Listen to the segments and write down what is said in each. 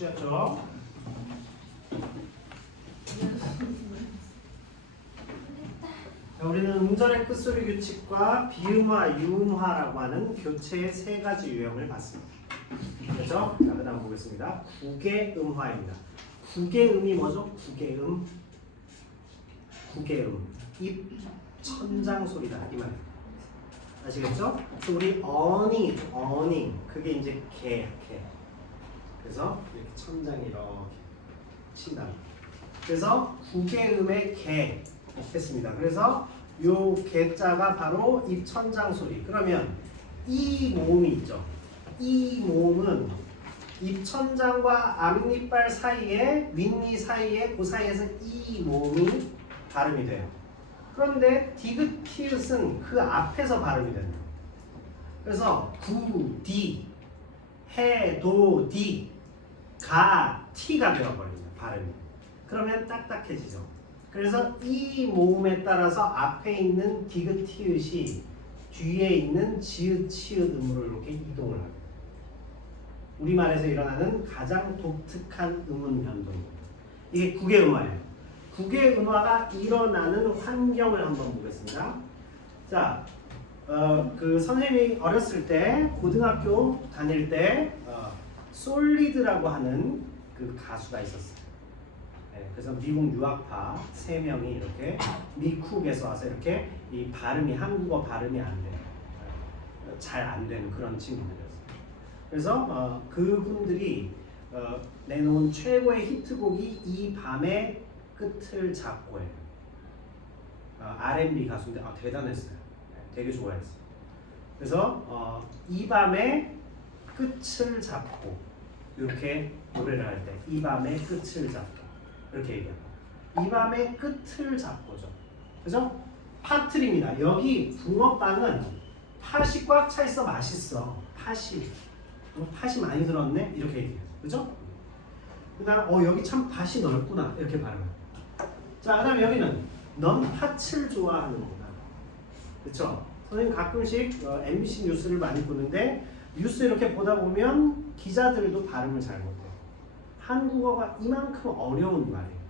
쉬었죠? 자, 우리는 음절의 끝소리 규칙과 비음화, 유음화라고 하는 교체의 세 가지 유형을 봤습니다. 그렇죠? 자, 그 다음 보겠습니다. 구개음화입니다. 구개음이 뭐죠? 구개음. 구개음. 입 천장 소리다 이 말이에요. 아시겠죠? 그래서 우리 어닝 그게 이제 개. 그래서 이렇게 천장이 이렇게 친다. 그래서 구개음의 개 했습니다. 그래서 요 개자가 바로 입 천장 소리. 그러면 이 모음이 있죠. 이 모음은 입 천장과 앞니빨 사이에 윗니 사이에 그 사이에서 이 모음이 발음이 돼요. 그런데 디귿 티읕은 그 앞에서 발음이 된다. 그래서 구, 디, 해, 도, 디, 가, 티가 되어버립니다. 발음이. 그러면 딱딱해지죠. 그래서 이 모음에 따라서 앞에 있는 디귿 티읕이 뒤에 있는 지읒, 치읒 음으로 이렇게 이동을 합니다. 우리말에서 일어나는 가장 독특한 음운 변동입니다. 이게 구개음화예요. 구개음화가 일어나는 환경을 한번 보겠습니다. 자, 그 선생님이 어렸을 때 고등학교 다닐 때 솔리드라고 하는 그 가수가 있었어요. 네, 그래서 미국 유학파 3명이 이렇게 미쿡에서 와서 이렇게 이 발음이 한국어 발음이 안 돼요. 잘 안 되는 그런 친구들이었어요. 그래서 그분들이 내놓은 최고의 히트곡이 이 밤의 끝을 잡고예요. R&B 가수인데 대단했어요. 되게 좋아했어요. 그래서 이 밤의 끝을 잡고 이렇게 노래를 할 때 이 밤의 끝을 잡고 이렇게 얘기합니다. 이 밤의 끝을 잡고죠. 그죠? 팥틀입니다. 여기 붕어빵은 팥이 꽉 차 있어 맛있어. 팥이 많이 들었네 이렇게 얘기해요. 그죠? 그다음 여기 참 팥이 넓구나 이렇게 발음해요. 자, 그다음 여기는 넌 팥을 좋아하는구나. 그렇죠? 선생님 가끔씩 MBC 뉴스를 많이 보는데 뉴스 이렇게 보다 보면 기자들도 발음을 잘못해요. 한국어가 이만큼 어려운 말이에요.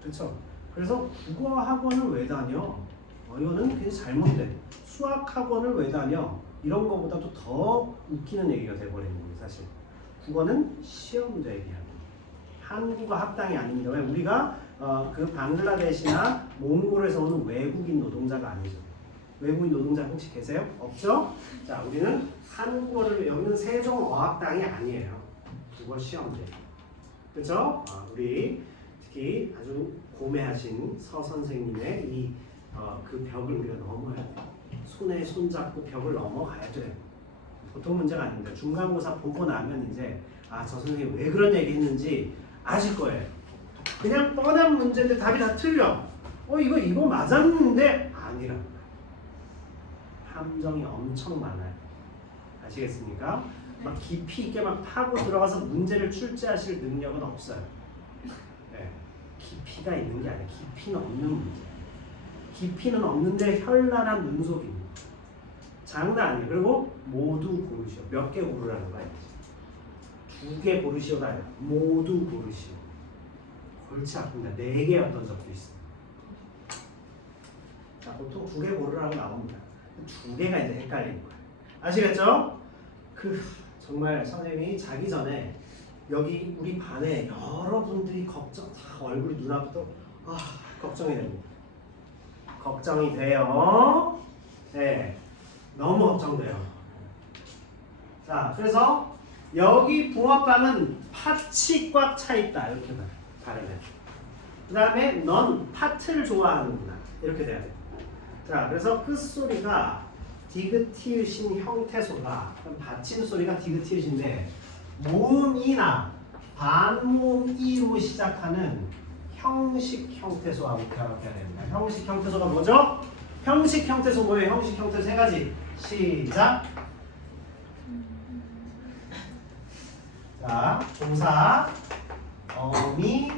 그렇죠? 그래서 국어 학원을 왜 다녀? 이거는 굉장히 잘못된. 수학 학원을 왜 다녀? 이런 거보다도 더 웃기는 얘기가 돼버리는 거예요. 사실 국어는 시험 대비하는 한국어 학당이 아닙니다. 왜? 우리가 그 방글라데시나 몽골에서 오는 외국인 노동자가 아니죠. 외국인 노동자 혹시 계세요? 없죠? 자, 우리는 한국어를 여기는 세종어학당이 아니에요. 국어 시험대. 그렇죠? 우리 특히 아주 고매하신 서 선생님의 이 그 벽을 우리가 넘어야 돼요. 손에 손잡고 벽을 넘어가야 돼요. 보통 문제가 아닙니다. 중간고사 보고 나면 이제 저 선생님이 왜 그런 얘기 했는지 아실 거예요. 그냥 뻔한 문제인데 답이 다 틀려. 이거 맞았는데 아니라 함정이 엄청 많아요. 아시겠습니까? 막 깊이 있게 막 파고 들어가서 문제를 출제하실 능력은 없어요. 네. 깊이가 있는 게 아니라 깊이는 없는 문제. 깊이는 없는데 현란한 문속입니다. 장난 아니에요. 그리고 모두 고르시오. 몇 개 고르라는 거예요? 2개 고르시오가 아니라 모두 고르시오. 골치 아픕니다. 4개였던 적도 있어요. 자, 보통 2개 고르라고 나옵니다. 2개가 이제 헷갈리는 거예요. 아시겠죠? 정말 선생님이 자기 전에 여기 우리 반에 여러분들이 얼굴이 눈앞부터 걱정이 됩니다. 걱정이 돼요. 네, 너무 걱정돼요. 자, 그래서 여기 붕어빵은 팥이 꽉 차 있다 이렇게 발음해요. 그 다음에 넌 팥을 좋아하는구나 이렇게 돼야 돼요. 자, 그래서 끝소리가 디귿 티읕인 형태소가 그럼 받침 소리가 디귿 티읕인데 모음이나 반모음 이로 시작하는 형식 형태소하고 결합해야 됩니다. 형식 형태소가 뭐죠? 형식 형태소 뭐예요? 형식 형태소 3가지. 시작. 자, 조사, 어미,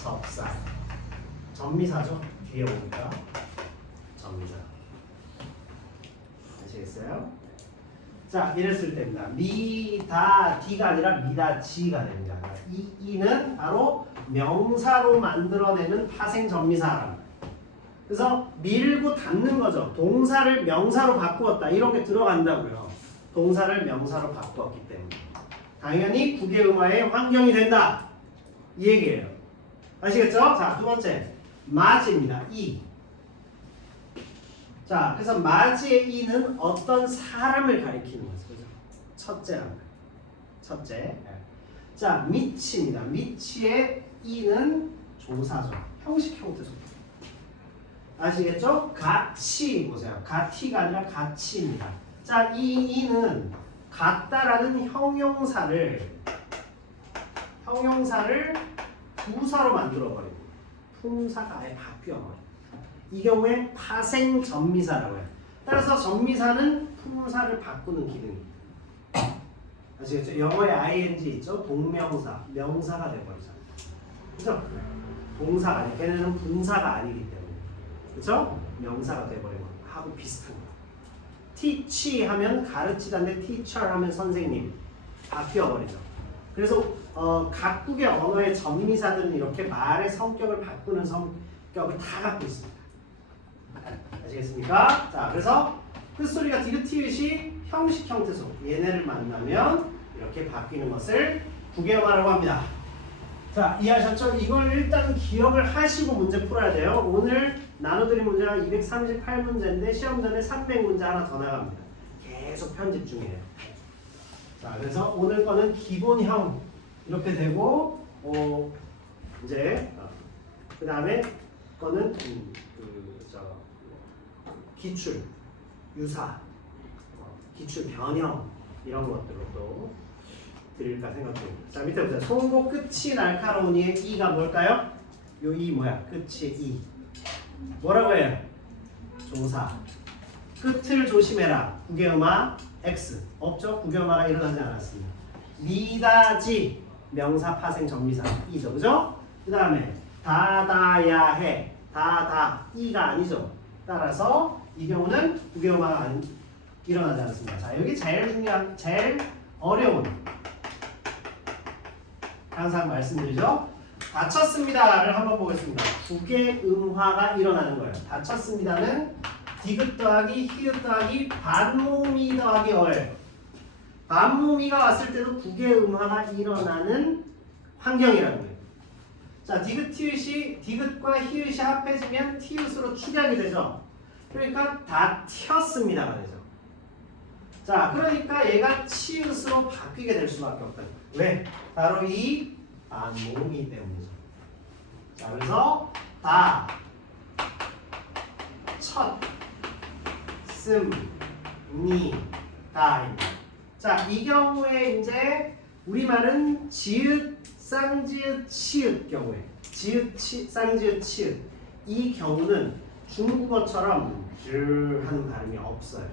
접사. 전미사죠? 뒤에 오니까 전미사. 아시겠어요? 자, 이랬을 때입니다. 미다 디가 아니라 미다 지가 됩니다. 이 이는 바로 명사로 만들어내는 파생 전미사랍니다. 그래서 밀고 닫는 거죠. 동사를 명사로 바꾸었다. 이런 게 들어간다고요. 동사를 명사로 바꾸었기 때문에. 당연히 국외음화의 환경이 된다. 이 얘기예요. 아시겠죠? 자, 두 번째. 맞이입니다. 이. 자, 그래서 맞이의 이는 어떤 사람을 가리키는 거죠. 그죠? 첫째랍니다. 첫째. 자, 미치입니다. 미치의 이는 조사죠. 형식 형태소. 아시겠죠? 가치 보세요. 가티가 아니라 가치입니다. 자, 이 이는 같다라는 형용사를 부사로 만들어버립니다. 품사가 아예 바뀌어버려요. 이 경우에 파생 전미사라고 해요. 따라서 전미사는 품사를 바꾸는 기능입니다. 아시겠죠? 영어에 ing 있죠? 동명사, 명사가 돼버리잖아요. 그죠? 동사가 아니에요. 걔네는 분사가 아니기 때문에. 그죠? 명사가 돼버리고 하고 비슷한 거예요. teach 하면 가르치다인데 teacher 하면 선생님 바뀌어버리죠. 그래서 각국의 언어의 전미사들은 이렇게 말의 성격을 바꾸는 성격을 다 갖고 있습니다. 아시겠습니까? 자, 그래서 끝소리가 디귿티읕이 형식 형태소 얘네를 만나면 이렇게 바뀌는 것을 국외음화라고 합니다. 자, 이해하셨죠? 이걸 일단 기억을 하시고 문제 풀어야 돼요. 오늘 나눠드린 문제가 238문제인데 시험 전에 300문제 하나 더 나갑니다. 계속 편집 중이에요. 자, 그래서 오늘 거는 기본형 이렇게 되고 이제 그 다음에 거는 기출, 유사, 기출 변형 이런 것들로 또 드릴까 생각합니다. 자, 밑에 보세요. 송곳 끝이 날카로우니의 이가 뭘까요? 요 이 뭐야? 끝이 이. 뭐라고 해요? 조사. 끝을 조심해라. 국외음화 X. 없죠? 국외음화가 일어나지 않았습니다. 미다지 명사 파생 전미사 이죠. 그죠? 그 다음에 다다야 해. 다다 이가 아니죠. 따라서 이 경우는 국외음화가 일어나지 않습니다. 자, 여기 제일 중요한, 제일 어려운 항상 말씀드리죠. 다쳤습니다를 한번 보겠습니다. 국외음화가 일어나는 거예요. 다쳤습니다는 디귿 더하기 히읗 더하기 반모음이 더하기 어예요. 반모음이가 왔을 때도 국외음화가 일어나는 환경이라는 거예요. 자, 디귿 디귿과 히읗이 합해지면 티읕으로 축약이 되죠. 그러니까 다 튀었습니다가 되죠. 자, 그러니까 얘가 치읓으로 바뀌게 될 수밖에 없다. 왜? 바로 이 반모음이기 때문이죠. 자, 그래서 다, 첫, 씀, 니, 다입니다. 자, 이 경우에 이제 우리말은 지읒, 쌍지읒, 치읒 경우에 지읒, 쌍지읒, 치읒 이 경우는 중국어처럼 줄 하는 발음이 없어요.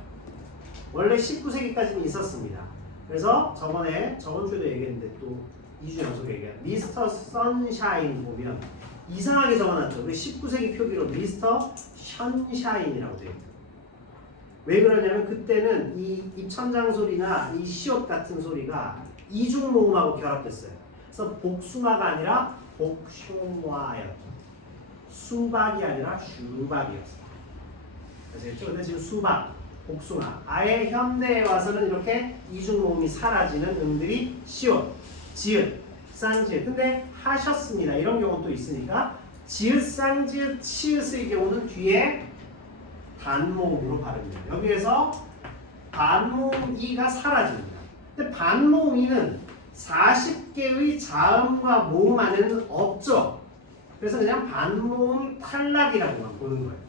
원래 19세기까지는 있었습니다. 그래서 저번 주에도 얘기했는데 또 2주 연속 얘기해요. 미스터 선샤인 보면 이상하게 적어놨죠. 19세기 표기로 미스터 션샤인이라고 되어 있어요. 왜 그러냐면 그때는 이 입천장 소리나 이 시옷 같은 소리가 이중 모음하고 결합됐어요. 그래서 복숭아가 아니라 복숭아였죠. 수박이 아니라 슈박이었어요. 아시겠죠? 근데 지금 수박, 복숭아, 아예 현대에 와서는 이렇게 이중 모음이 사라지는 음들이 시옷, 지읒, 쌍지읒. 근데 하셨습니다. 이런 경우는 또 있으니까 지읒, 쌍지읒, 치읒의 경우는 뒤에 단모음으로 발음돼요. 여기에서 반모음 이가 사라집니다. 근데 반모음 이는 40개의 자음과 모음 안에는 없죠. 그래서 그냥 반모음 탈락이라고만 보는 거예요.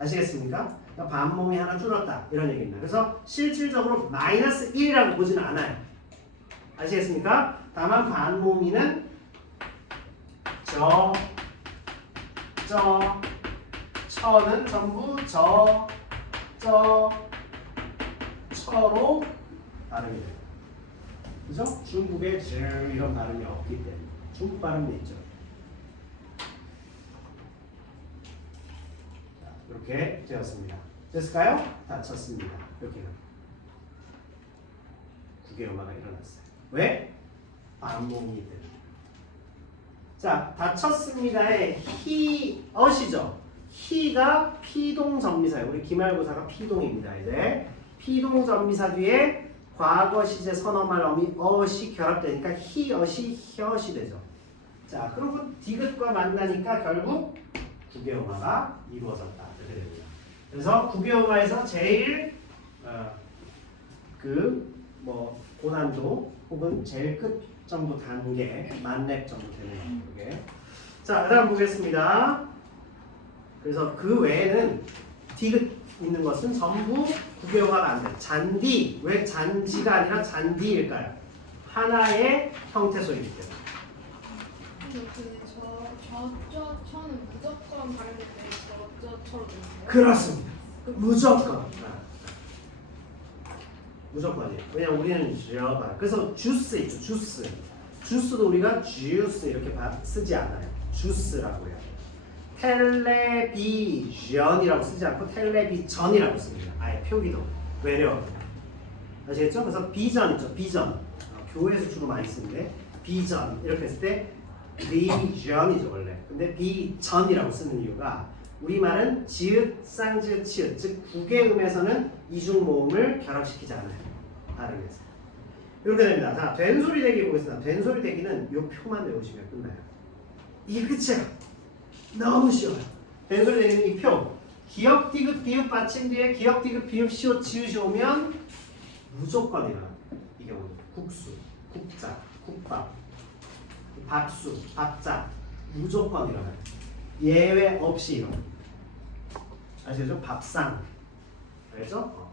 아시겠습니까? 그러니까 반모음이 하나 줄었다 이런 얘기입니다. 그래서 실질적으로 마이너스 1이라고 보지는 않아요. 아시겠습니까? 다만 반모음이는 처는 전부 처로 발음이 돼요. 그죠? 중국에 이런 발음이 없기 때문에 중국 발음도 있죠. 자, 이렇게 되었습니다. 됐을까요? 다쳤습니다. 이렇게. 국외음화가 일어났어요. 왜? 반몽이 때문에. 자, 다쳤습니다의 히엇이죠. 히가 피동전미사예요. 우리 기말고사가 피동입니다. 이제 피동전미사 뒤에 과거 시제 선어말 어미 어시 결합되니까 히엇이 혀엇이 되죠. 자, 그리고 디귿과 만나니까 결국 국외음화가 이루어졌다. 이렇게 됩니다. 그래서 국외음화에서 제일 뭐 고난도 혹은 제일 끝 정도 단계 만렙 정도 되는 거예요. 자, 그다음 보겠습니다. 그래서 그 외에는 디귿 있는 것은 전부 국외음화가 안 돼. 잔디, 왜 잔지가 아니라 잔디일까요? 하나의 형태소이기 때문에. 저는 무조건 발음될 때 저처럼 들리세요? 그렇습니다. 무조건. 무조건이에요. 왜냐면 우리는 쥐어봐. 그래서 주스 있죠. 주스. 주스도 우리가 주스 이렇게 쓰지 않아요. 주스라고 해요. 텔레비전이라고 쓰지 않고 텔레비전이라고 씁니다. 아예 표기도 외려. 아시겠죠? 그래서 비전 있죠. 비전. 교회에서 주로 많이 쓰는데 비전 이렇게 했을 때 비전이죠 원래. 근데 비전이라고 쓰는 이유가 우리말은 지읒, 쌍지읒, 치읒 즉 국외음에서는 이중 모음을 결합시키지 않아요. 발음에서. 이렇게 됩니다. 자, 된소리 대기 보겠습니다. 된소리 대기는 이 표만 외우시면 끝나요. 이게 끝이야. 너무 쉬워요. 된소리 대기는 이 표. 기역, 디귿, 비읍 받침 뒤에 기역, 디귿, 비읍, 시옷, 지읒이 오면 무조건 일어납니다. 이 경우는 국수, 국자, 국밥, 밥수, 밥자 무조건 일어나요. 예외 없이 일어납니다. 아시겠죠? 밥상. 알겠죠?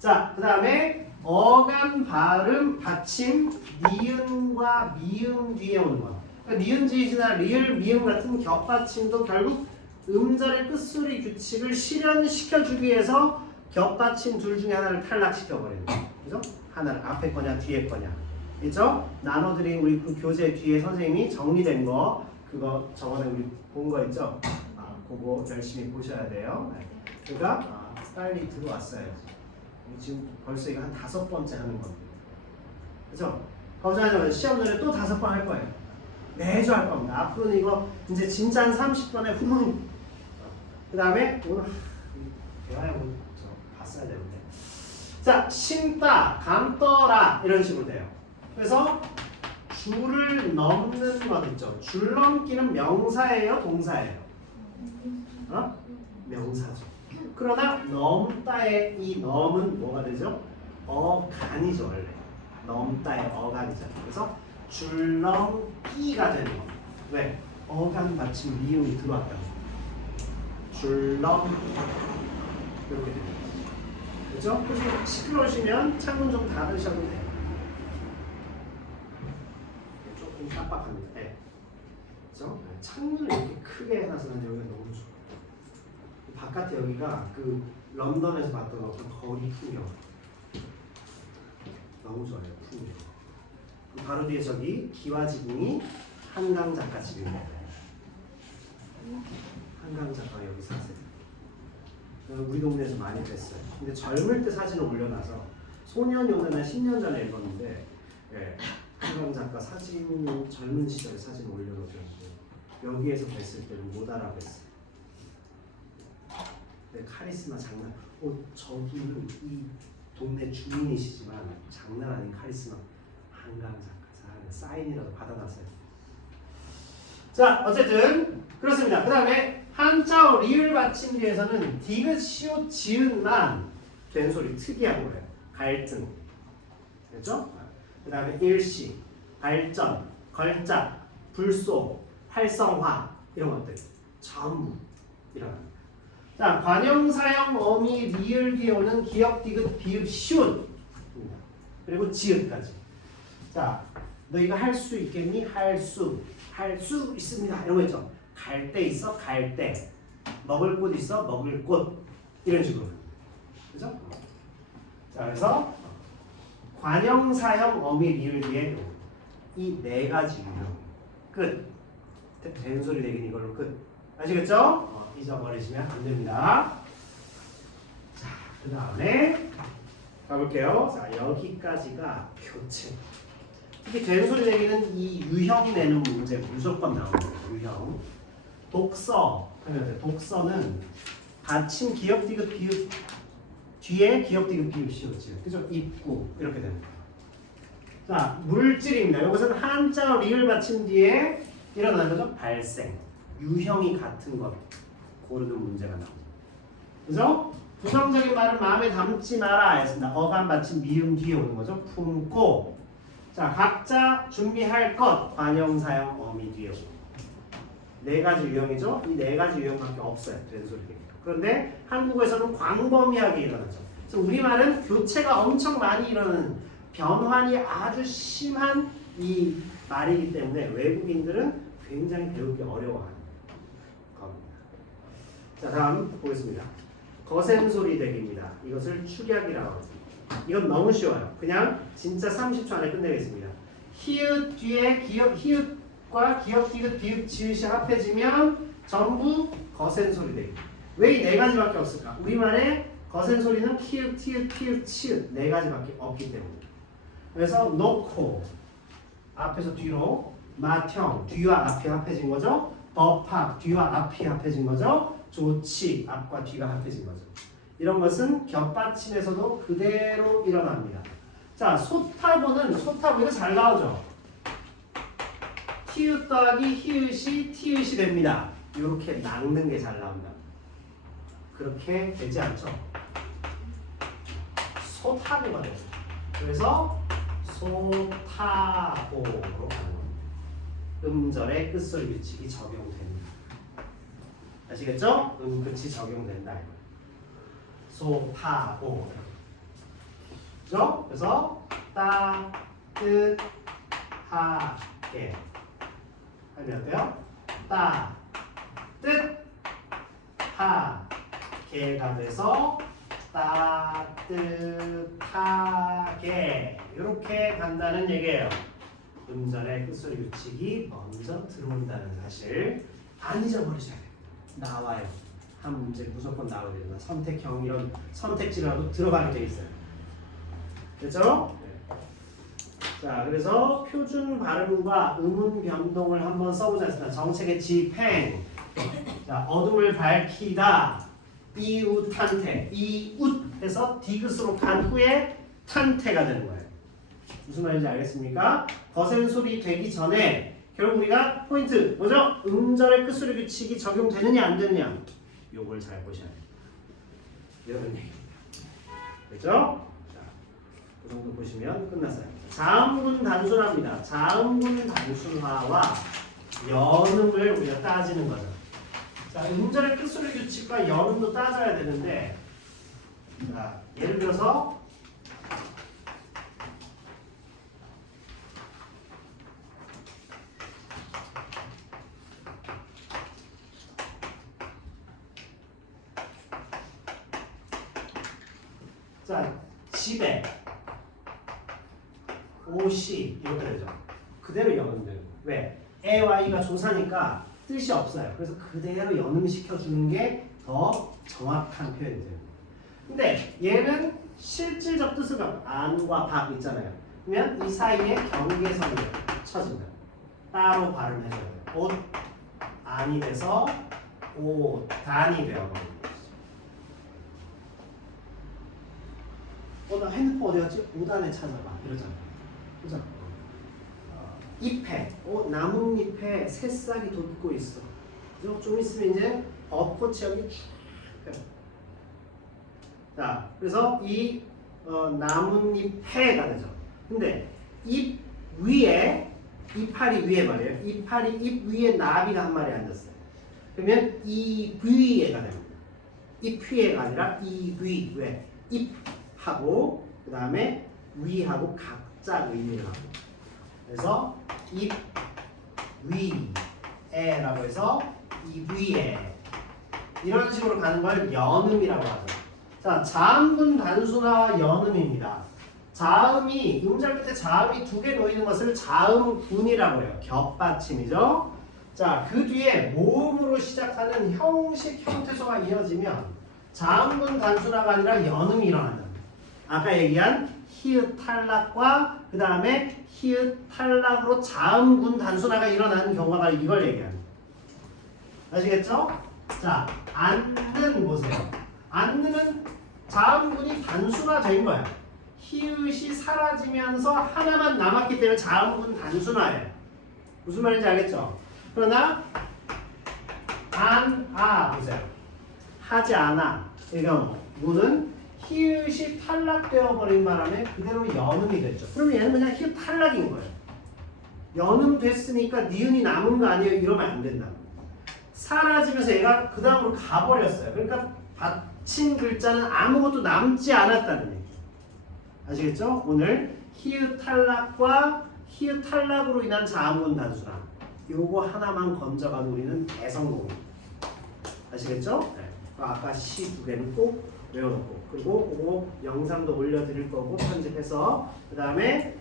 자, 그 다음에 어감, 발음, 받침, 니은과 미음 뒤에 오는 거. 그러니까 니은, 지읒이나 리을, 미음 같은 겹받침도 결국 음절의 끝소리 규칙을 실현시켜주기 위해서 겹받침 둘 중에 하나를 탈락시켜 버리는 거예요. 그죠? 하나를 앞에 거냐 뒤에 거냐. 그죠? 나눠드린 우리 그 교재 뒤에 선생님이 정리된 거 그거 저번에 우리 본 거 있죠? 그거 열심히 보셔야 돼요. 그러니까 빨리 들어왔어야지. 지금 벌써 이거 한 5번째 하는 건데. 그죠? 걱정하지 시험 전에 또 5번 할 거예요. 매주 할 겁니다. 앞으로는 이거 이제 진짜 한 30번에 후루룩. 그 다음에 오늘 대화야 오늘 저 봤어야 되는데. 자, 심다, 감떠라 이런 식으로 돼요. 그래서 줄을 넘는 것 있죠. 줄 넘기는 명사예요, 동사예요? 명사죠. 그러나 넘다의 이 넘은 뭐가 되죠? 어간이죠 원래. 넘다의 어간이잖아요. 그래서 줄넘기가 되는 겁니다. 왜? 어간 받침 미음이 들어왔다고. 줄넘기 이렇게 됩니다. 그렇죠? 그래서 시끄러우시면 창문 좀 닫으셔도 돼요. 조금 깜빡합니다. 네. 그렇죠? 창문을 이렇게 크게 해놔서 여기가 너무 좋아요. 바깥에 여기가 그 런던에서 봤던 어떤 거리 풍경 너무 좋아요. 풍경. 바로 뒤에 저기 기와지붕이 한강 작가 집입니다. 한강 작가 여기 사세요. 우리 동네에서 많이 뵀어요. 근데 젊을 때 사진을 올려놔서 소년용에는 10년 전에 읽었는데 예, 한강 작가 사진 젊은 시절에 사진 올려놓으셔서 여기에서 뵀을 때는 못 알아뵀어요. 카리스마 장난. 저기는 이 동네 주민이시지만 장난 아닌 카리스마 한강 작가 사인이라도 받아놨어요. 자, 어쨌든 그렇습니다. 그 다음에 한자어 리을 받침 뒤에서는 디귿, 시옷, 지읒만 된소리 특이한 거예요. 갈등, 그렇죠? 그 다음에 일시, 발전, 걸작, 불소, 활성화 이런 것들 전부 일어납니다. 자, 관형사형 어미 리을 뒤에 오는 기역, 디귿, 비읍, 시옷 그리고 지읒까지. 자, 너 이거 할 수 있겠니? 할 수 있습니다. 이런 거 있죠. 갈 데 있어, 갈 데. 먹을 곳 있어, 먹을 곳. 이런 식으로. 그죠? 자, 그래서 관형사형 어미 리을 뒤에 이 4가지 유형. 끝. 된소리 내기는 이걸로 끝. 아시겠죠? 잊어버리시면 안 됩니다. 자, 그 다음에 가볼게요. 자, 여기까지가 교체. 특히 된소리 내기는 이 유형 내는 문제 무조건 나옵니다. 유형. 독서 하면 돼. 독서는 받침 기역 디귿 비읍 뒤에 기역 디귿 비읍 시옷 지읒. 그죠? 입구 이렇게 됩니다. 자, 물질입니다. 이것은 한자 리을 받침 뒤에 일어나는 거죠. 발생. 유형이 같은 것 고르는 문제가 나옵니다. 그죠? 부정적인 말은 마음에 담지 마라 했습니다. 어감 받침 미음 뒤에 오는 거죠. 품고. 자, 각자 준비할 것 관형 사형 어미 뒤에 오고. 네 가지 유형이죠. 이 네 가지 유형밖에 없어요. 된소리 얘기가. 그런데 한국에서는 광범위하게 일어나죠. 그래서 우리말은 교체가 엄청 많이 일어나는 변환이 아주 심한 이 말이기 때문에 외국인들은 굉장히 배우기 어려워하는 겁니다. 자, 다음 보겠습니다. 거센 소리 대기입니다. 이것을 축약이라고 합니다. 이건 너무 쉬워요. 그냥 진짜 30초 안에 끝내겠습니다. 히읗 뒤에 기역 히읗과 기역 디귿 비읍 지읒이 합해지면 전부 거센 소리 대기. 왜 이 네 가지밖에 없을까? 우리말에 거센 소리는 히읗, 티읕, 피읒, 치읒 네 가지밖에 없기 때문에. 그래서 놓고 앞에서 뒤로 맏형 뒤와 앞이 합해진 거죠. 법학 뒤와 앞이 합해진 거죠. 조치 앞과 뒤가 합해진 거죠. 이런 것은 겹받침에서도 그대로 일어납니다. 자, 소타고는 소타고 이거 잘 나오죠. 티읕 더하기 히읗이 티읕이 됩니다. 이렇게 낚는 게 잘 나온다. 그렇게 되지 않죠. 소타고가 되죠. 그래서 소타고로 가는 겁니다. 음절의 끝소리 규칙이 적용됩니다. 아시겠죠? 끝이 적용된다. 소타고. 그죠? 그래서 따, 뜻, 하, 게 하면 어때요? 따, 뜻, 하, 게가 돼서 따뜻하게 이렇게 간다는 얘기예요. 음절의 끝소리 규칙이 먼저 들어온다는 사실 안 잊어버리셔야 돼요. 나와요. 한 문제 무조건 나오게 됩니다. 선택형 이런 선택지라도 들어가게 돼 있어요. 됐죠? 네. 자, 그래서 표준 발음과 음운 변동을 한번 써보자 했습니다. 정책의 집행. 자, 어둠을 밝히다. 이웃탄태. 이웃에서 디귿으로 간 후에 탄태가 되는 거예요. 무슨 말인지 알겠습니까? 거센 소리 되기 전에 결국 우리가 포인트 뭐죠? 음절의 끝소리 규칙이 적용되느냐 안 되느냐 요걸 잘 보셔야 돼요. 이런 얘기입니다. 그렇죠? 자, 그 정도 보시면 끝났어요. 자음군 단순화입니다. 자음군 단순화와 연음을 우리가 따지는 거죠. 자, 음절의 끝소리 규칙과 연음도 따져야 되는데, 자, 예를 들어서 자, 집에 옷이 이렇게 되죠. 그대로 연음돼요. 왜? 에와 이가 조사니까 뜻이 없어요. 그래서 그대로 연음시켜주는 게 더 정확한 표현이 돼요. 근데 얘는 실질적 뜻을 갖고 안과 박 있잖아요. 그러면 이 사이에 경계선이 쳐진다. 따로 발음해줘야 돼요. 옷 안이 돼서 옷단이 되어버립니다. 나 핸드폰 어디 갔지? 5단에 찾아봐. 이러잖아. 그죠? 잎에, 나뭇잎에 새싹이 돋고 있어. 그죠? 좀 있으면 이제 벚꽃이 여기 쭉 펴요. 자, 그래서 이 나뭇잎에가 되죠. 근데 잎 위에, 이파리 위에 말이에요. 이파리 잎 위에 나비가 한 마리 앉았어요. 그러면 이 위에가 됩니다. 잎 위에가 아니라 이 위, 왜? 잎하고 그 다음에 위하고 각자 의미를 하고. 그래서 잎 위에라고 해서 이 위에 이런 식으로 가는 걸 연음이라고 하죠. 자, 자음군 단순화와 연음입니다. 자음이 음절 끝에 자음이 두 개 놓이는 것을 자음군이라고 해요. 겹받침이죠. 자, 그 뒤에 모음으로 시작하는 형식 형태소가 이어지면 자음군 단순화가 아니라 연음이 일어난다. 아까 얘기한 히읗 탈락과 그 다음에 히읗 탈락으로 자음군 단순화가 일어나는 경우가 이걸 얘기하는. 아시겠죠? 자, 앉는 보세요. 앉는 자음군이 단순화된 거야. 히읗이 사라지면서 하나만 남았기 때문에 자음군 단순화예요. 무슨 말인지 알겠죠? 그러나 보세요. 하지 않아. 이 경우는 히읗이 탈락되어 버린 바람에 그대로 연음이 됐죠. 그러면 얘는 그냥 히읗 탈락인 거예요. 연음 됐으니까 니은이 남은 거 아니에요? 이러면 안 된다. 사라지면서 얘가 그 다음으로 가버렸어요. 그러니까 받친 글자는 아무것도 남지 않았다는 얘기. 아시겠죠? 오늘 히읗 탈락과 히읗 탈락으로 인한 자음군 단순화. 요거 하나만 건져가는 우리는 대성공. 아시겠죠? 네. 아까 시 두 개는 꼭 외워놓고, 그리고 그거 영상도 올려드릴 거고 편집해서 그 다음에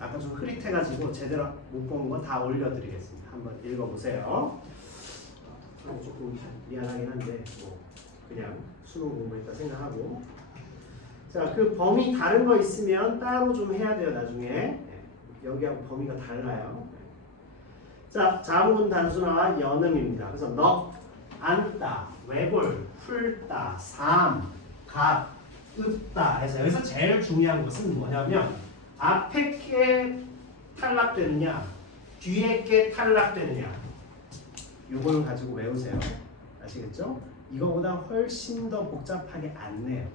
아까 좀 흐릿해가지고 제대로 못 본 거 다 올려드리겠습니다. 한번 읽어보세요. 조금 미안하긴 한데 뭐 그냥 수능 공부했다 생각하고. 자, 그 범위 다른 거 있으면 따로 좀 해야 돼요 나중에. 네. 여기하고 범위가 달라요. 네. 자, 자음군 단순화와 연음입니다. 그래서 넉, 앉다, 외골, 풀다, 삼, 갓, 읍다 해서 여기서 제일 중요한 것은 뭐냐면 앞에 게 탈락되느냐 뒤에 게 탈락되느냐 요거를 가지고 외우세요. 아시겠죠? 이거보다 훨씬 더 복잡하게 안 내요.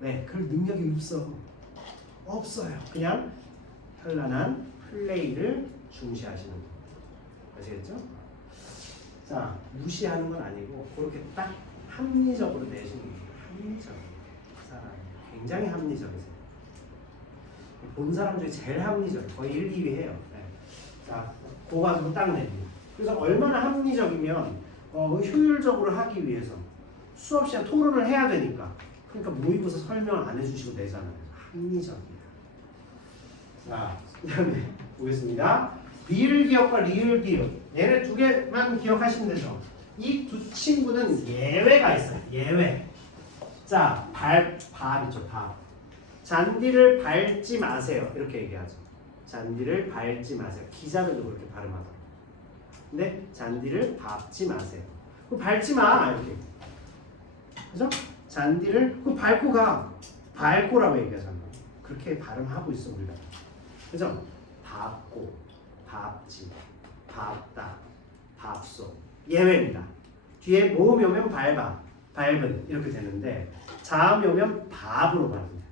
네, 그럴 능력이 없어요. 그냥 현란한 플레이를 중시하시는 거. 아시겠죠? 자, 무시하는 건 아니고 그렇게 딱 합리적으로 내시는 거예요. 합리적으로. 사람 굉장히 합리적이세요. 본 사람 중에 제일 합리적. 거의 1, 2위 해요. 네. 자, 그거 가지고 딱 내립니다. 그래서 얼마나 합리적이면 효율적으로 하기 위해서 수업 시간 토론을 해야 되니까. 그러니까 모의고사 설명을 안 해주시고 내잖아요. 합리적이다. 자, 그 다음에 보겠습니다. 비을 기억과 리을 기억. 얘네 두 개만 기억하시면 되죠. 이 두 친구는 예외가 있어요. 예외. 자, 밥이죠. 밥. 잔디를 밟지 마세요. 이렇게 얘기하죠. 잔디를 밟지 마세요. 기자들도 그렇게 발음하죠. 근데 잔디를 밟지 마세요. 그 밟지 마 이렇게. 그죠? 잔디를 그 밟고 가. 밟고라고 얘기하잖아. 그렇게 발음하고 있어 우리가. 그죠? 밟고, 밟지, 밟다, 밟소. 예외입니다. 뒤에 모음이 오면 밟아, 밟은 이렇게 되는데 자음이 오면 밥으로 발음해요.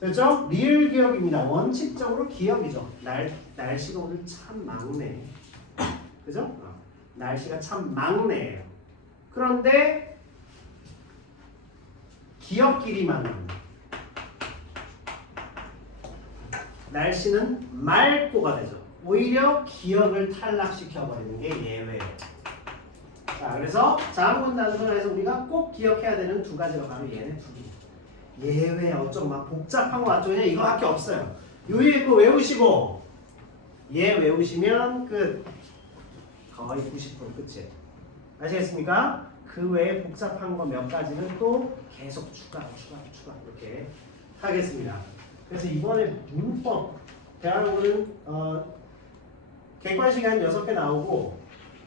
됐죠? 리을 기억입니다. 원칙적으로 기억이죠. 날씨가 오늘 참 막네. 그죠? 날씨가 참 막네예요. 그런데 기억끼리만 합니다. 날씨는 맑고가 되죠. 오히려 기억을 탈락시켜버리는 게 예외예요. 자, 그래서 자음군 단순화에서 우리가 꼭 기억해야 되는 두 가지가 바로 얘네 두 개. 예외 어쩌고 막 복잡한 거 맞죠? 그냥 이거밖에 없어요. 요예 거 외우시고 얘 외우시면 끝. 거의 90% 끝이에요. 아시겠습니까? 그 외에 복잡한 거 몇 가지는 또 계속 추가 이렇게 하겠습니다. 그래서 이번에 문법 대한민국은 객관식이 한 6개 나오고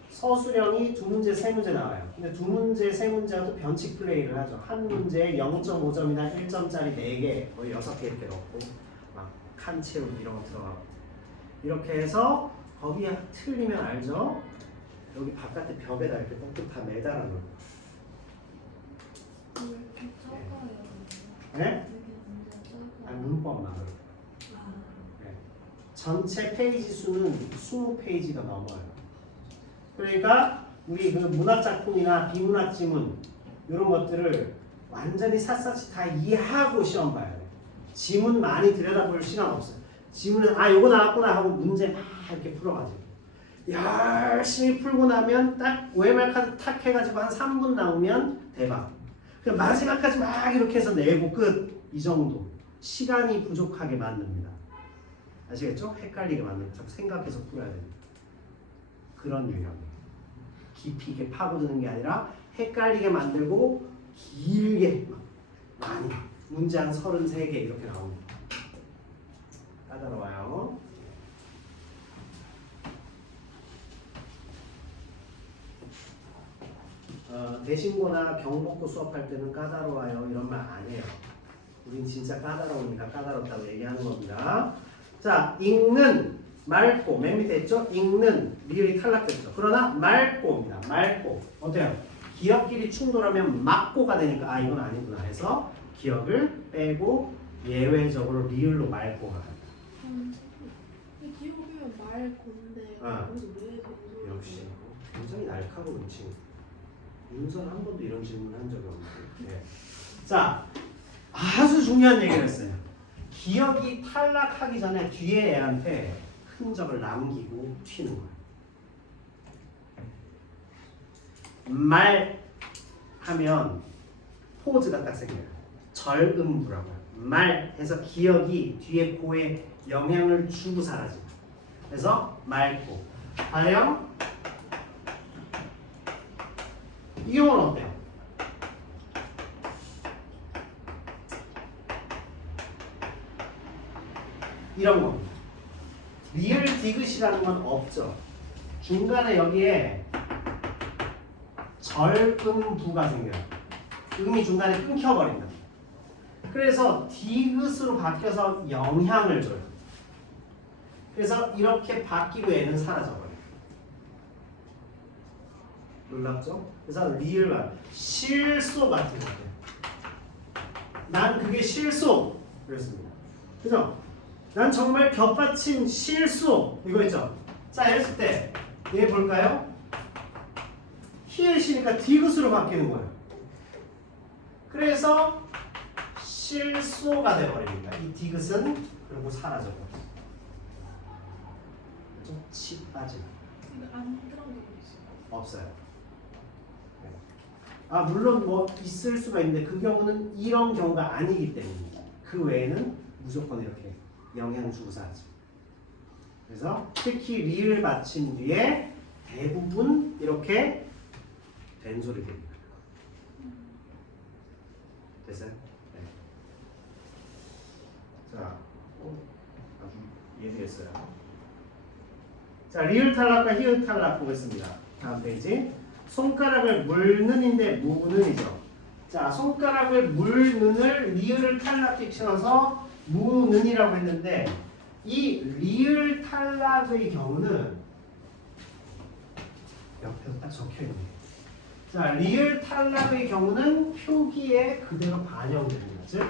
서술형이 2문제, 3문제 나와요. 근데 2문제, 3문제가 또 변칙 플레이를 하죠. 한 문제에 0.5점이나 1점짜리 4개, 거의 6개 이렇게 넣고 막 칸 채우기 이런 거 들어가고 이렇게 해서 거기 틀리면 알죠? 여기 바깥에 벽에다 이렇게 똥똥 다 매달아 놓고. 왜 이렇게 작아요? 네? 되게 문법만 그렇고. 네. 전체 페이지 수는 20페이지가 넘어요. 그러니까 우리 그 문학작품이나 비문학 지문 이런 것들을 완전히 샅샅이 다 이해하고 시험 봐야 돼. 지문 많이 들여다볼 시간 없어요. 지문은 요거 나왔구나 하고 문제 막 이렇게 풀어가지고 열심히 풀고 나면 딱 OMR 카드 탁 해가지고 한 3분 나오면 대박. 그냥 마지막까지 막 이렇게 해서 내고 끝. 이 정도. 시간이 부족하게 만듭니다. 아시겠죠? 헷갈리게 만듭니다. 자꾸 생각해서 풀어야 됩니다. 그런 유형이에요. 깊이 있게 파고드는 게 아니라 헷갈리게 만들고 길게 많이. 문제 한 33개 이렇게 나옵니다. 까다로워요. 대신고나 경복고 수업할 때는 까다로워요 이런 말 안 해요. 우린 진짜 까다로우니까 까다롭다고 얘기하는 겁니다. 자, 읽는 맑고 맨 밑에 있죠? 읽는 리을이 탈락됐죠. 그러나 맑고입니다. 맑고 어때요? 기억끼리 충돌하면 막고가 되니까 아 이건 아니구나 해서 기억을 빼고 예외적으로 리을로 맑고가 간다. 이 기억이면 말 건데 아. 거기서 왜 건조? 역시 굉장히 날카로운 친구. 윤선 한 번도 이런 질문 한 적이 없는데. 네. 자, 아주 중요한 얘기를 했어요. 기억이 탈락하기 전에 뒤에 애한테 흔적을 남기고 튀는 거예요. 말하면 포즈가 딱 생겨요. 절음부라고요. 말해서 기억이 뒤에 고에 영향을 주고 사라져요. 그래서 맑고. 가령 이 경우는 어때요? 이런 겁니다. 리을 디귿이라는 건 없죠. 중간에 여기에 절음부가 생겨요. 음이 중간에 끊겨버린다. 그래서 디귿으로 바뀌어서 영향을 줘요. 그래서 이렇게 바뀌고 얘는 사라져버려요. 놀랍죠? 그래서 리을만 실소 같은 거예요. 난 그게 실소 그랬습니다. 그죠? 난 정말 겹받친 실소 이거 있죠? 자 이랬을 때 얘 볼까요? 히읗이니까 디귿으로 바뀌는 거예요. 그래서 실소가 돼버립니다. 이 디귿은 그리고 사라져버려요. 좀 치 빠지는. 근데 안 그런 게 있어요. 없어요. 네. 아 물론 뭐 있을 수가 있는데 그 경우는 이런 경우가 아니기 때문입니다. 그 외에는 무조건 이렇게 영향 주고 사죠. 그래서 특히 리을 받친 뒤에 대부분 이렇게 된 소리 됩니다. 됐어요? 네. 자, 아주 예리했어요. 자, 리을 탈락과 히읗 탈락 보겠습니다. 다음 페이지. 손가락을 물는인데 무는이죠. 자, 손가락을 물는을 리을을 탈락시켜서 무는이라고 했는데 이 리을 탈락의 경우는 옆에서 딱 적혀 있네요. 자, 리을 탈락의 경우는 표기에 그대로 반영됩니다. 즉,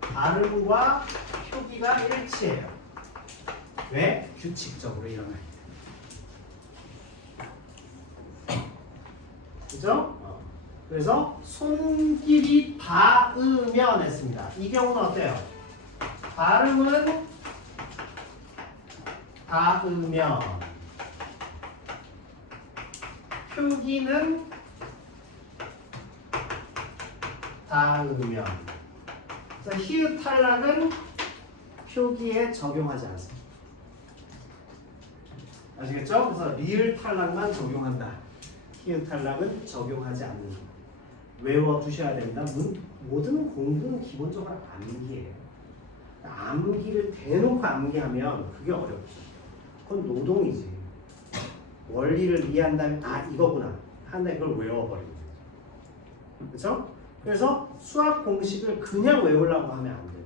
발음과 표기가 일치해요. 왜? 규칙적으로 일어나요. 그죠? 그래서 손길이 닿으면 했습니다. 이 경우는 어때요? 발음은 닿으면 표기는 닿으면 자, 히읗 탈락은 표기에 적용하지 않습니다. 아시겠죠? 그래서 리을 탈락만 적용한다. 히읗 탈락은 적용하지 않는다. 외워두셔야 됩니다. 모든 공부는 기본적으로 암기예요. 암기를 대놓고 암기하면 그게 어렵죠. 그건 노동이지. 원리를 이해한다면 아 이거구나 한다 이걸 외워버리는 거죠. 그렇죠? 그래서 수학 공식을 그냥 외우려고 하면 안 돼요.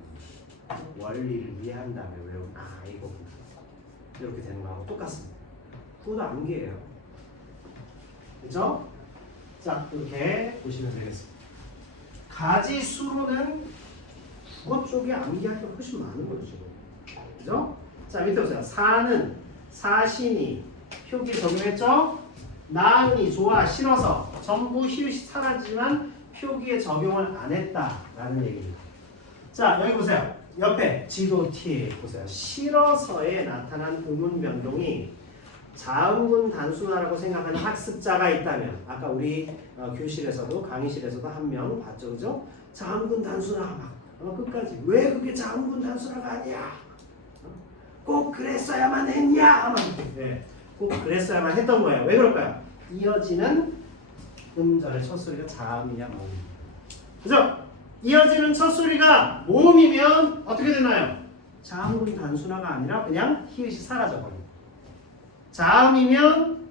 원리를 이해한 다음에 외우면 아 이거구나 이렇게 되는 거하고 똑같습니다. 그것도 암기예요. 그렇죠? 자 이렇게 보시면 되겠습니다. 가지수로는 국어 쪽에 암기하기가 훨씬 많은 거죠 지금. 그죠? 자 밑에 보세요. 사는 사신이 표기 적용했죠? 나은이 좋아 싫어서 전부 히읗이 사라지만 표기에 적용을 안 했다라는 얘기입니다. 자 여기 보세요. 옆에 지도 T 보세요. 싫어서에 나타난 의문 변동이 자음군 단순화라고 생각하는 학습자가 있다면 아까 우리 교실에서도 강의실에서도 한 명 봤죠, 그죠? 자음군 단순화 막 끝까지 왜 그게 자음군 단순화가 아니야? 꼭 그랬어야만 했냐? 막 네. 꼭 그랬어야만 했던 거예요. 왜 그럴까요? 이어지는 음절의 첫 소리가 자음이냐 뭐냐, 그죠? 이어지는 첫 소리가 모음이면 어떻게 되나요? 자음군 단순화가 아니라 그냥 히읗이 사라져버립니다. 자음이면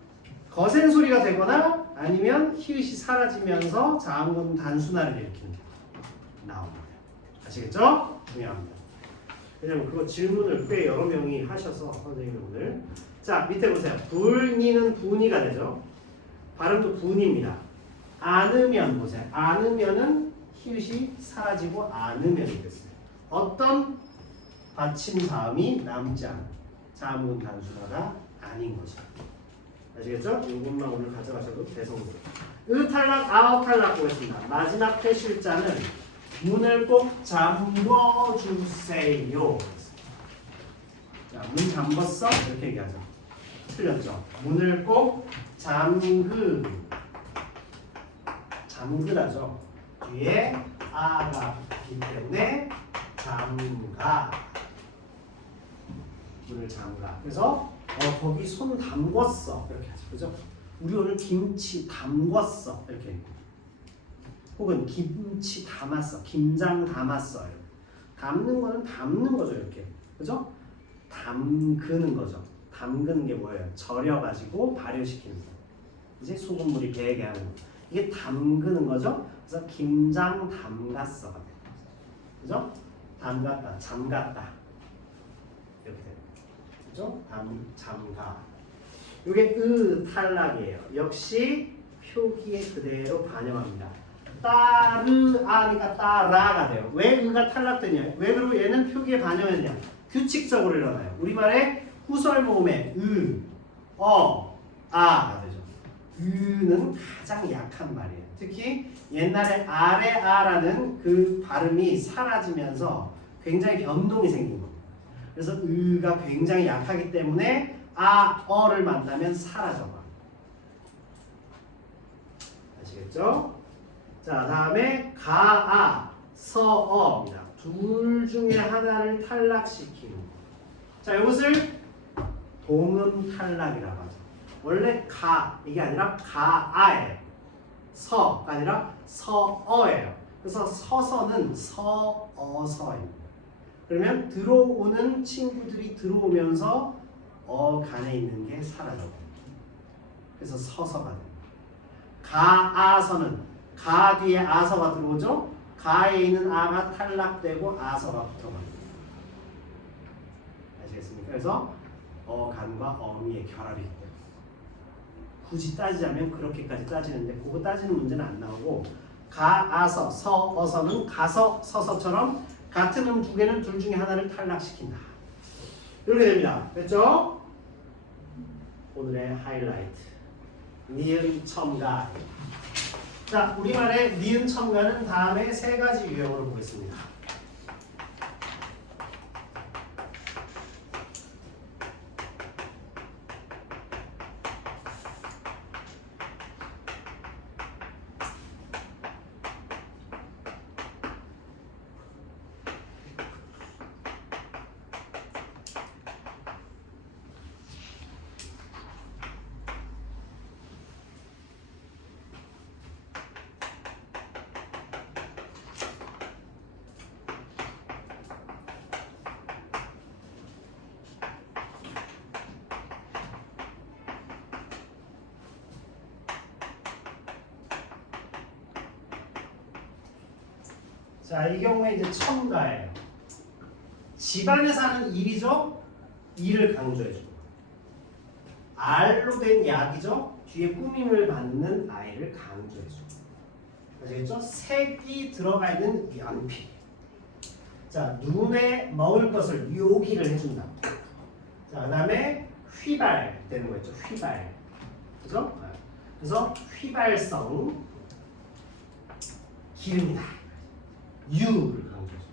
거센 소리가 되거나 아니면 히읗이 사라지면서 자음군 단순화를 일으키는 나옵니다. 아시겠죠? 중요합니다. 왜냐면 그거 질문을 꽤 여러 명이 하셔서 선생님이 오늘 자 밑에 보세요. 불니는 분이가 되죠. 발음도 분입니다. 않으면 보세요. 않으면은 히읗이 사라지고 않으면이 됐어요. 어떤 받침 자음이 남지 않은 자음군 단순화가 아닌 거죠. 아시겠죠? 이것만 오늘 가져가셔도 대성공. 으 탈락, 아우 탈락 보겠습니다. 마지막 패실자는 문을 꼭 잠궈 주세요. 자, 문 잠궜어? 이렇게 얘기하죠. 틀렸죠? 문을 꼭 잠그라죠. 뒤에 아가 붙기 때문에 잠가. 문을 잠가. 그래서 거기 손 담궜어 이렇게 하죠. 그죠? 우리 오늘 김치 담궜어 이렇게 얘기해요. 혹은 김치 담았어, 김장 담았어. 담는 거는 담는 거죠, 이렇게. 그죠? 담그는 거죠. 담그는 게 뭐예요? 절여가지고 발효시키는 거. 이제 소금물이 배게 하는 거. 이게 담그는 거죠. 그래서 김장 담갔어. 그죠? 담갔다, 잠갔다. 이렇게 돼요. 그죠? 잠가. 이게 탈락이에요. 역시 표기에 그대로 반영합니다. 따르아니까 따라가 돼요. 왜 으가 탈락되냐? 왜 그리고 얘는 표기에 반영했냐? 규칙적으로 일어나요. 우리말의 후설 모음에 아가 되죠. 으는 가장 약한 말이에요. 특히 옛날에 아래 아라는 그 발음이 사라지면서 굉장히 변동이 생긴 겁니다. 그래서 으가 굉장히 약하기 때문에 어를 만나면 사라져버려요. 아시겠죠? 자, 다음에 가아, 서어입니다. 둘 중에 하나를 탈락시키는 거. 자, 이것을 동음 탈락이라고 하죠. 원래 이게 아니라 가아예요. 서가 아니라 서어예요. 그래서 서서는 서어서입니다. 그러면 들어오는 친구들이 들어오면서 간에 있는 게 사라져요. 그래서 서서가 됩니다. 가아서는 가 뒤에 아서가 들어오죠. 가에 있는 아가 탈락되고 아서가 붙어갑니다. 아시겠습니까? 그래서 간과 어미의 결합이 있고요. 굳이 따지자면 그렇게까지 따지는데 그거 따지는 문제는 안 나오고 가, 아서, 서, 어서는 가서, 서서처럼 같은 두 개는 둘 중에 하나를 탈락시킨다. 이렇게 됩니다. 됐죠? 오늘의 하이라이트. 니은 첨가. 자, 우리말의 니은 첨가는 다음에 세 가지 유형으로 보겠습니다. 자, 이 경우에 이제 첨가예요. 집안에서 하는 일이죠. 일을 강조해주고. 알로 된 약이죠. 뒤에 꾸밈을 받는 아이를 강조해주고. 아시겠죠? 색이 들어가 있는 연필. 자, 눈에 먹을 것을 요기를 해준다. 자, 그 다음에 휘발 되는 거 있죠. 휘발. 그죠? 그래서 휘발성 기름이다. 유를 강조해줘.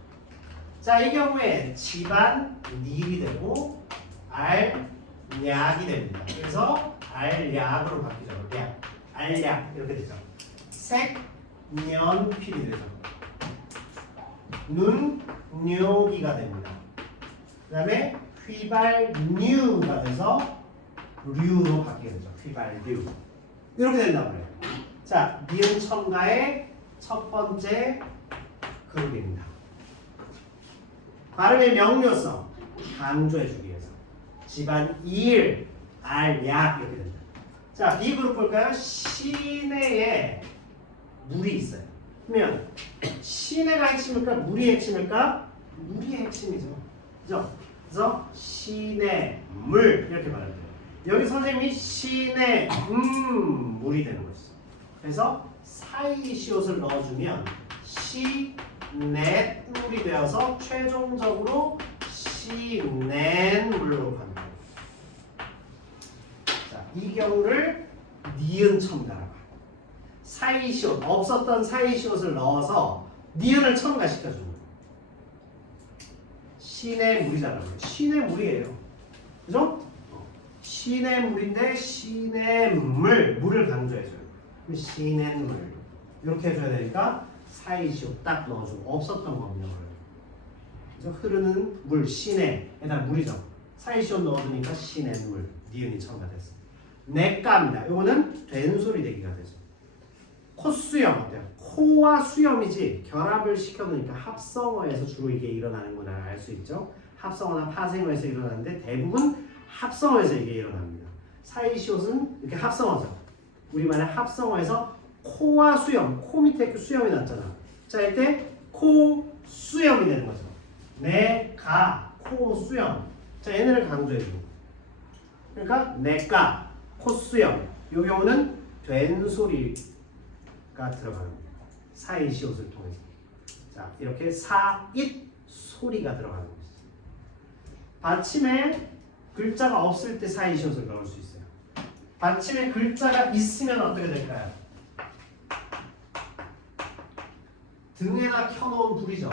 자, 이 경우에 집안 닐이 되고 알약이 됩니다. 그래서 알약으로 바뀌죠. 약, 알약 이렇게 되죠. 색, 연필이 되죠. 눈, 뇨기가 됩니다. 그 다음에 휘발유가 돼서 류로 바뀌게 되죠. 휘발유. 이렇게 된다고 그래요. 자, 니은 첨가의 첫 번째 그룹입니다. 발음의 명료성 강조해주기 위해서 집안 일, 알, 약 이렇게 된다. 자, B그룹 볼까요? 시내에 물이 있어요. 그러면 시내가 핵심일까? 물이 핵심일까? 물이 핵심이죠. 그죠? 그래서 시내 물 이렇게 말해요. 여기 선생님이 시내 물이 되는 것이죠. 그래서 사이시옷을 넣어주면 시냇물이 되어서 최종적으로 시냇물로 간다. 자, 이 경우를 니은 첨가라고 합니다. 사이시옷, 없었던 사이시옷을 넣어서 니은을 첨가시켜주는 거예요. 시냇물이잖아요. 시냇물이에요. 그죠? 시냇물인데 시냇물, 물을 강조해줘요. 시냇물 이렇게 해줘야 되니까 사이시옷 딱 넣어주고 없었던 거 명령을. 그래서 흐르는 물, 시내에다 물이죠. 사이시옷 넣어주니까 시냇물, 니은이 첨가됐어. 내과입니다. 이거는 된소리 대기가 되죠. 코수염 어때요? 코와 수염이지 결합을 시켜놓으니까 합성어에서 주로 이게 일어나는 걸 알 수 있죠. 합성어나 파생어에서 일어나는데 대부분 합성어에서 이게 일어납니다. 사이시옷은 이렇게 합성어죠. 우리말의 합성어에서 코와 수염, 코 밑에 그 수염이 났잖아. 자, 이때 코 수염이 되는 거죠. 내가 코 수염. 자, 얘네를 강조해주고. 그러니까 내가 코 수염. 이 경우는 된 소리가 들어가는 거예요. 사이시옷을 통해서. 자, 이렇게 사잇 소리가 들어가는 거죠. 받침에 글자가 없을 때 사이시옷을 넣을 수 있어요. 받침에 글자가 있으면 어떻게 될까요? 등에다 켜놓은 불이죠.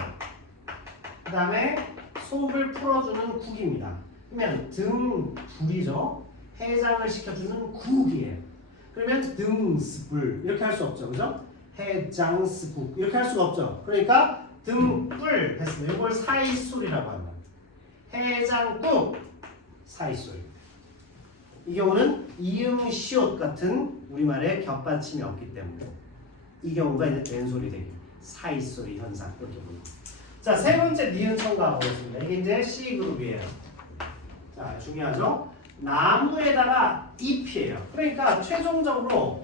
그 다음에 속을 풀어주는 국입니다. 그러면 등 불이죠. 해장을 시켜주는 국이에요. 그러면 등스불 이렇게 할 수 없죠. 그죠? 해장스국 이렇게 할 수가 없죠. 그러니까 등불 했습니다. 이걸 사이술이라고 합니다. 해장국 사이술. 이 경우는 이응 시옷 같은 우리말에 겹받침이 없기 때문에 이 경우가 이제 된소리 되기 사이소리 현상 이렇게 봅니다. 자, 세 번째 니은 첨가 보겠습니다. 이게 이제 C 그룹이에요. 자, 중요하죠. 나무에다가 잎이에요. 그러니까 최종적으로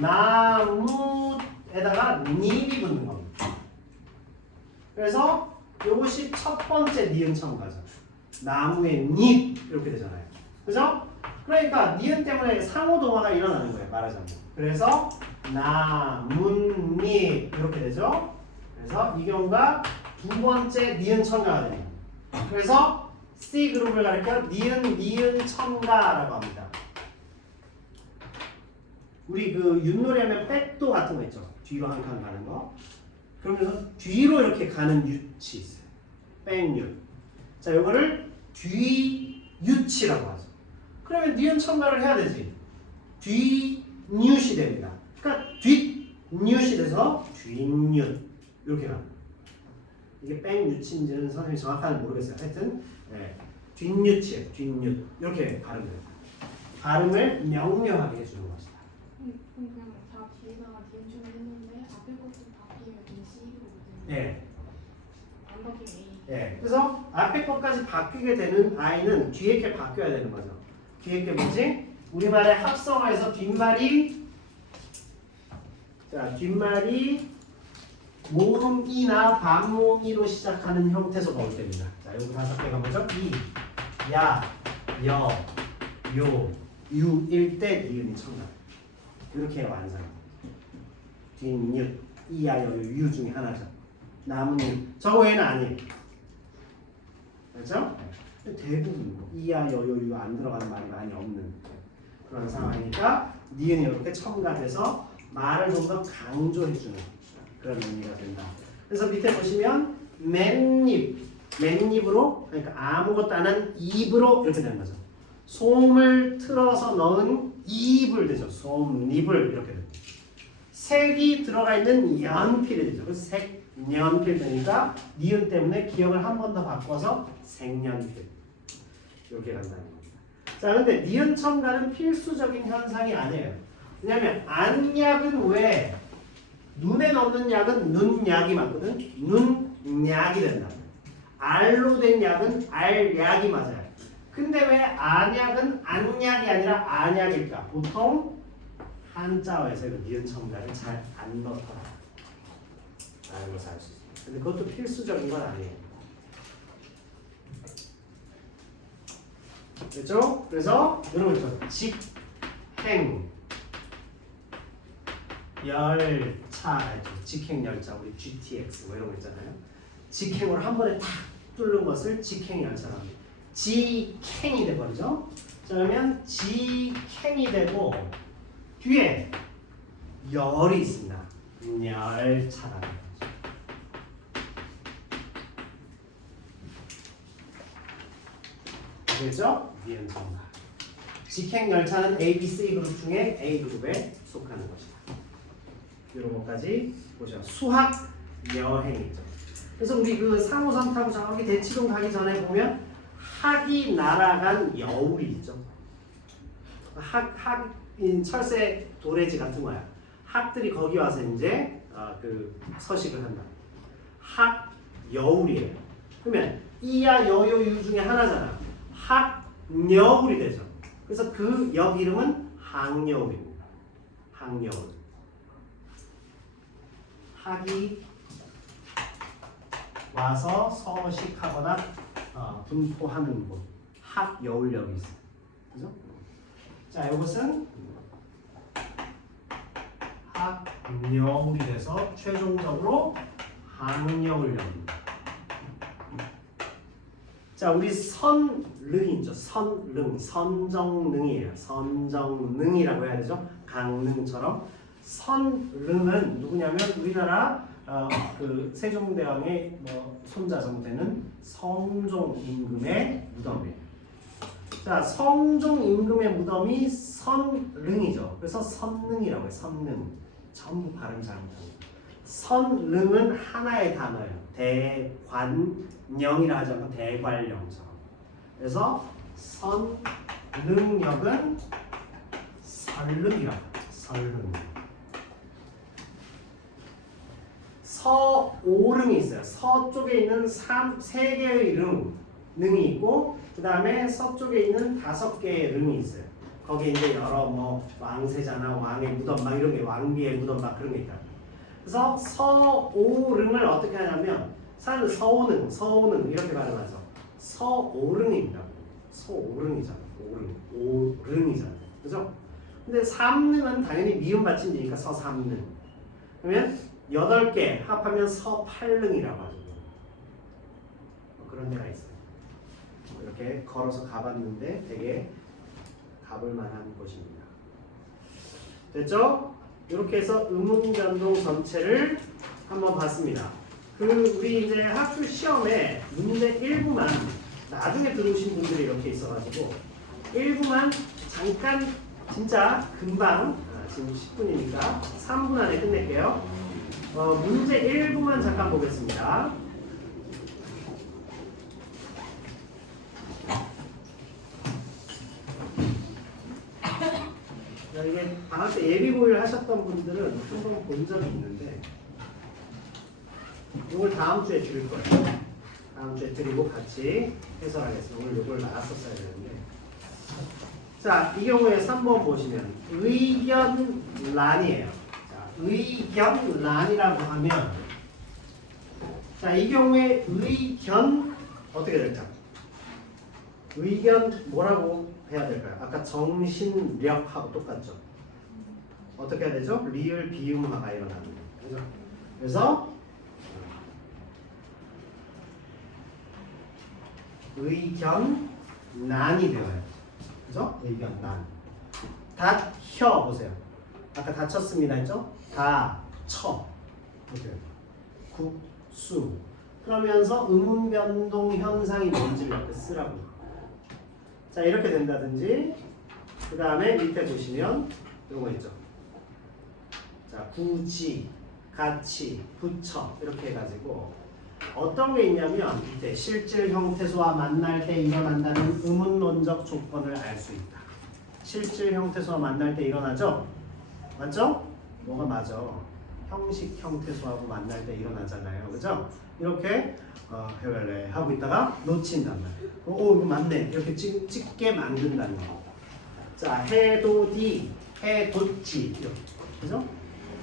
나무에다가 잎이 붙는 겁니다. 그래서 이것이 첫 번째 니은 첨가죠. 나무의 잎 이렇게 되잖아요. 그죠? 그러니까 니은 때문에 상호동화가 일어나는 거예요. 말하자면. 그래서 나뭇잎 이렇게 되죠. 그래서 이 경우가 두 번째 니은 첨가가 됩니다. 그래서 C 그룹을 가리켜 니은 첨가라고 합니다. 우리 그 윷놀이 하면 백도 같은 거 있죠. 뒤로 한 칸 가는 거. 그러면서 뒤로 이렇게 가는 윷이 있어요. 백윷. 자, 이거를 뒤윷이라고 하죠. 그러면 니은 첨가를 해야 되지. 뒤윷이 됩니다. 그러니까 뒷윷이 돼서 뒷윷 이렇게 가는. 이게 백윷인지는 선생님이 정확하게 모르겠어요. 하여튼 뒷윷이에요. 뒷윷 이렇게 발음돼요. 발음을 명료하게 해주는 것이다. 그냥 다 뒤에다가 니은처럼 했는데 앞에 것도 바뀌면 C로 네. 안 바뀌면 A. 네. 그래서 앞에 것까지 바뀌게 되는 아이는 뒤에 게 바뀌어야 되는 거죠. 뒤에 게 뭐지? 우리말의 합성어에서 뒷말이 모음이나 반모음이로 시작하는 형태소가 올 때입니다. 자, 여기 5개가 뭐죠? 이, 야, 여, 요, 유일 때 니은이 첨가. 이렇게 완성합니다. 뒷윷, 이, 야, 여, 요, 유 중에 하나죠. 나뭇잎. 저 외에는 아니에요. 그렇죠? 대부분 이, 야, 여, 요, 유 안 들어가는 말이 많이 없는 그런 상황이니까 니은이 이렇게 첨가돼서 말을 좀 더 강조해주는 그런 의미가 된다. 그래서 밑에 보시면 맨입으로 그러니까 아무것도 안 한 입으로 이렇게 되는 거죠. 솜을 틀어서 넣은 입을 되죠. 솜잎을 이렇게 됩니다. 색이 들어가 있는 연필이 되죠. 그래서 색연필 되니까 니은 때문에 기억을 한 번 더 바꿔서 색연필 이렇게 간다는 겁니다. 자, 근데 니은 첨가는 필수적인 현상이 아니에요. 왜냐하면 안약은 왜 눈에 넣는 약은 눈약이 맞거든. 눈약이 된다. 알로 된 약은 알약이 맞아요. 근데 왜 안약은 안약이 아니라 안약일까? 보통 한자어에서 그 니은 첨가를 잘 안 넣더라. 라는 것을 알 수 있어요. 근데 그것도 필수적인 건 아니에요. 됐죠? 그래서 이런 거 있죠. 직행 열차, 직행 열차, 우리 GTX 뭐 이런 거 있잖아요. 직행으로 한 번에 탁 뚫는 것을 직행 열차라고 합니다. 직행이 되버리죠. 자, 그러면 직행이 되고 뒤에 열이 있습니다. 열차라는 거죠. 됐죠? 니은 첨가. 직행 열차는 A, B, C 그룹 중에 A 그룹에 속하는 것이다. 이런 것까지 보죠. 수학 여행이죠. 그래서 우리 그 3호선 타고 저기 대치동 가기 전에 보면 학이 날아간 여울이 있죠. 학인 철새 도래지 같은 거야. 학들이 거기 와서 이제 그 서식을 한다. 학 여울이에요. 그러면 이야 여요 유 중에 하나잖아. 학여울이 되죠. 그래서 그 역 이름은 항여울입니다. 항여울. 학이 와서 서식하거나 분포하는 곳. 학여울역이 있어요. 그죠? 자, 이것은 학여울이 돼서 최종적으로 항여울역입니다. 자, 우리 선릉이죠. 선릉, 선정릉이에요. 선정릉이라고 해야 되죠. 강릉처럼. 선릉은 누구냐면 우리나라 그 세종대왕의 손자 정도 되는 성종 임금의 무덤이에요. 자, 성종 임금의 무덤이 선릉이죠. 그래서 선릉이라고 해요. 선릉. 전부 발음 잘못합니다. 선릉은 하나의 단어예요. 대관령이라 하지 않고 대관령처럼. 그래서 선릉역은 설릉이라고 해요. 설릉. 서오릉이 있어요. 서쪽에 있는 세 개의 능이 있고 그 다음에 서쪽에 있는 5개의 릉이 있어요. 거기에 이제 여러 왕세자나 왕의 무덤 막 이런 게 왕비의 무덤 막 그런 게 있다. 그래서 서오릉을 어떻게 하냐면 사람은 서오능 이렇게 발음하죠. 서오릉입니다. 서오릉이잖아. 오릉이잖아. 그죠? 근데 삼릉은 당연히 미음 받침이니까 서삼릉. 그러면 8개 합하면 서팔릉이라고 하죠. 그런 데가 있어요. 이렇게 걸어서 가봤는데 되게 가볼 만한 곳입니다. 됐죠? 이렇게 해서 음운변동 전체를 한번 봤습니다. 우리 이제 학교 시험에 문제 1부만 나중에 들어오신 분들이 이렇게 있어가지고 1부만 잠깐 진짜 금방 지금 10분이니까 3분 안에 끝낼게요. 문제 1부만 잠깐 보겠습니다. 이게 방학 때 예비고일 하셨던 분들은 한번 본 적이 있는데 이걸 다음 주에 줄 거예요. 다음 주에 드리고 같이 해설하겠습니다. 오늘 이걸 나왔었어야 되는데. 자, 이 경우에 3번 보시면 의견란이에요. 자, 의견란이라고 하면 자, 이 경우에 의견 어떻게 될까? 의견 뭐라고 해야 될까요? 아까 정신력하고 똑같죠? 어떻게 해야 되죠? 리을 비음화가 일어나는 거죠. 그래서 의견난이 되어요. 그죠? 의견난. 다혀 보세요. 아까 다쳤습니다 했죠? 다쳐. 이렇게 국수. 그러면서 음운변동 현상이 뭔지를 이렇게 쓰라고. 자, 이렇게 된다든지 그 다음에 밑에 보시면 이런 거 있죠. 자, 굳이, 같이, 붙여 이렇게 해가지고 어떤 게 있냐면 밑에 실질 형태소와 만날 때 일어난다는 의문론적 조건을 알 수 있다. 실질 형태소와 만날 때 일어나죠? 맞죠? 뭐가 맞아? 형식 형태수하고 만날 때 일어나잖아요. 그죠? 이렇게 해볼래 하고 있다가 놓친단 말이에요. 오 이거 맞네. 이렇게 찍게 만든다는 거. 자 해도디, 해돋지 이렇게. 그죠?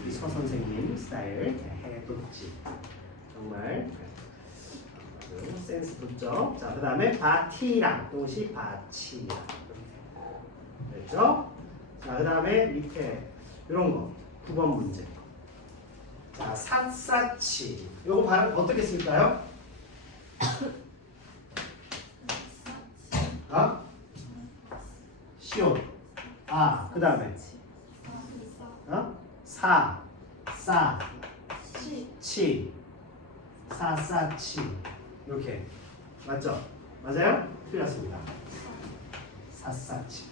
이 서 선생님 스타일 해돋지. 정말 센스 좋죠? 자, 그 다음에 바티랑 또시 바치랑 됐죠? 자, 그 다음에 밑에 이런 거 9번 문제. 자, 삿사치 요거 발음 어떻게 쓸까요? 아? 시옷 그 다음에 사, 싸, 치, 사사치 이렇게 맞죠? 맞아요? 틀렸습니다. 사사치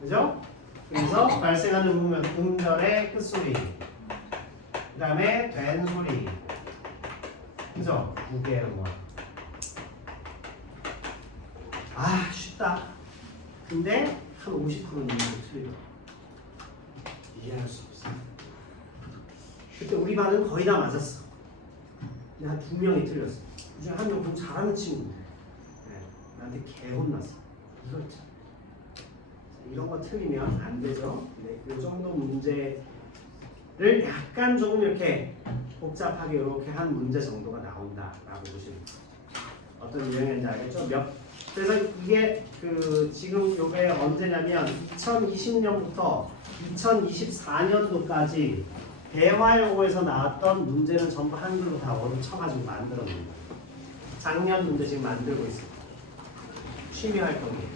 그죠? 그래서 발생하는 음절의 끝소리 그 다음에 된 소리 그죠? 무게음원 쉽다. 근데 한 50%는 틀려. 이해할 수 없어. 그때 우리 반은 거의 다 맞았어. 근데 한 2명이 틀렸어. 그중에 한 명 좀 잘하는 친구인데 나한테 개 혼났어. 이거 참. 이런 거 틀리면 안 되죠. 이 정도 문제를 약간 조금 이렇게 복잡하게 이렇게 한 문제 정도가 나온다라고 보시면 어떤 유형인지 알겠죠? 그래서 이게 지금 요게 언제냐면 2020년부터 2024년도까지 대화용어에서 나왔던 문제는 전부 한글로 다 원을 쳐가지고 만들어놓은 거예요. 작년 문제 지금 만들고 있어요. 취미 활동이에요.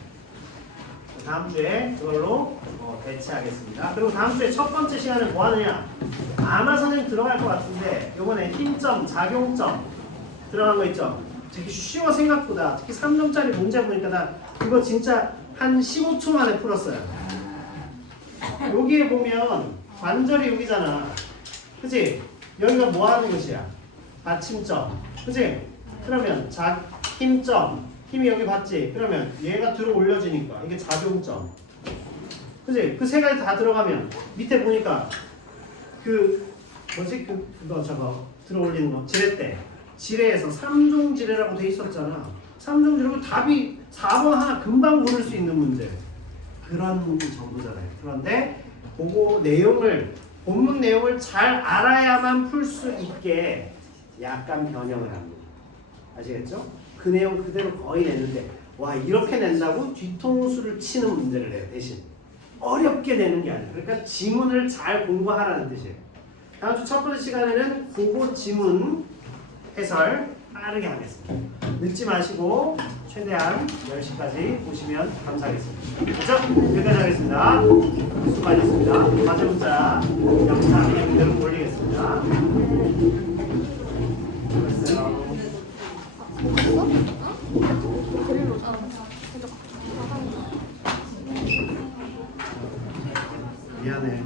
다음 주에 그걸로 대체하겠습니다. 그리고 다음 주에 첫 번째 시간에 뭐 하느냐? 아마 선생님 들어갈 것 같은데 요번에 힘점, 작용점 들어간 거 있죠? 되게 쉬워 생각보다. 특히 3점짜리 문제 보니까 나 그거 진짜 한 15초 만에 풀었어요. 여기에 보면 관절이 여기잖아. 그치? 여기가 뭐 하는 것이야? 받침점. 그치? 그러면 힘점. 힘이 여기 받지? 그러면 얘가 들어 올려지니까 이게 작용점. 그치? 그 세 가지 다 들어가면 밑에 보니까 그거 저거 들어 올리는 거 지렛대. 지뢰에서 3종 지뢰라고 돼 있었잖아. 3종 지뢰고 답이 4번 하나 금방 고를 수 있는 문제. 그런 정도잖아요. 그런데 그거 내용을 본문 내용을 잘 알아야만 풀 수 있게 약간 변형을 합니다. 아시겠죠? 그 내용 그대로 거의 냈는데 와 이렇게 낸다고 뒤통수를 치는 문제를 내요. 대신 어렵게 내는 게 아니에요. 그러니까 지문을 잘 공부하라는 뜻이에요. 다음 주 첫 번째 시간에는 국어 지문 해설 빠르게 하겠습니다. 늦지 마시고 최대한 10시까지 보시면 감사하겠습니다. 그렇죠? 여기까지 하겠습니다. 수고하셨습니다. 과제 문자 영상에 그대로 올리겠습니다. 됐어요. 미안해.